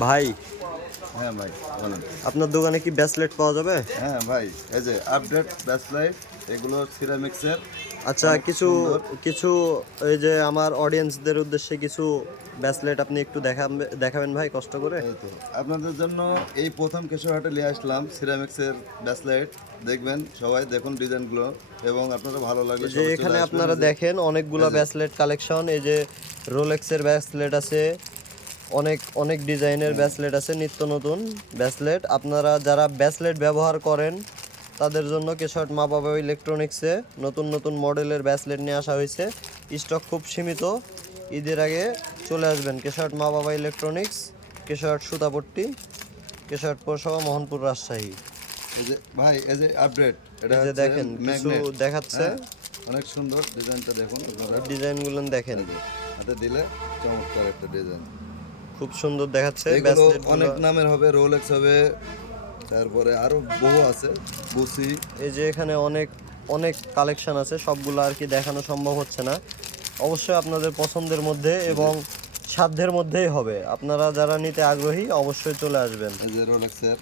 ভাই, হ্যাঁ ভাই বলেন। আপনার দোকানে কি ব্রেসলেট পাওয়া যাবে? হ্যাঁ ভাই, এই যে আপডেট ব্যাসলাইট, এগুলো সিরামিক্সের, আচ্ছা, অনেক কিছু সুন্দর। কিছু এই যে আমার অডিয়েন্সদের উদ্দেশ্যে কিছু ব্রেসলেট আপনি একটু দেখাবেন ভাই, কষ্ট করে। এই তো আপনাদের জন্য এই প্রথম কেশরহাটে নিয়ে আসলাম সিরামিক্সের ব্যাসলাইট। দেখবেন, সবাই দেখুন ডিজাইনগুলো, এবং আপনারা ভালো লাগলে এই যে সবাই চলে এখানে আসবেন। আপনারা এই যে দেখেন অনেকগুলা এই যে ব্রেসলেট কালেকশন। এই যে রোলেক্সের ব্রেসলেট আছে, অনেক অনেক ডিজাইনের ব্রেসলেট আছে, নিত্য নতুন ব্রেসলেট। আপনারা যারা ব্রেসলেট ব্যবহার করেন তাদের জন্য কেশট মা বাবা ইলেকট্রনিক্সে নতুন নতুন মডেলের ব্রেসলেট নিয়ে আসা হয়েছে। স্টক খুব সীমিত, ঈদের আগে চলে আসবেন কেশট মা বাবা ইলেকট্রনিক্স, কেশট সুতাপট্টি, কেশট পৌরসভা, মোহনপুর, রাজশাহী। এই যে ভাই, এই যে আপডেট, এটা এই যে হচ্ছে দেখেন কিছু ম্যাগনেট। দেখাচ্ছে, হ্যাঁ, অনেক সুন্দর ডিজাইনটা দেখুন আপনারা। ডিজাইনগুলো দেখেন, এই যে হাতে দিলে চমৎকার একটা ডিজাইন। খুব সুন্দর দেখাচ্ছে এগুলো ব্রেসলেটগুলো। অনেক নামের হবে, রোলেক্স হবে, তারপরে আরো বহু আছে, বুসি। এই যে এখানে অনেক অনেক কালেকশন আছে, সবগুলো আর কি দেখানো সম্ভব হচ্ছে না। অবশ্যই আপনাদের পছন্দের মধ্যে এবং সাধ্যের মধ্যেই হবে। আপনারা যারা নিতে আগ্রহী অবশ্যই চলে আসবেন। এই যে রোলেক্সের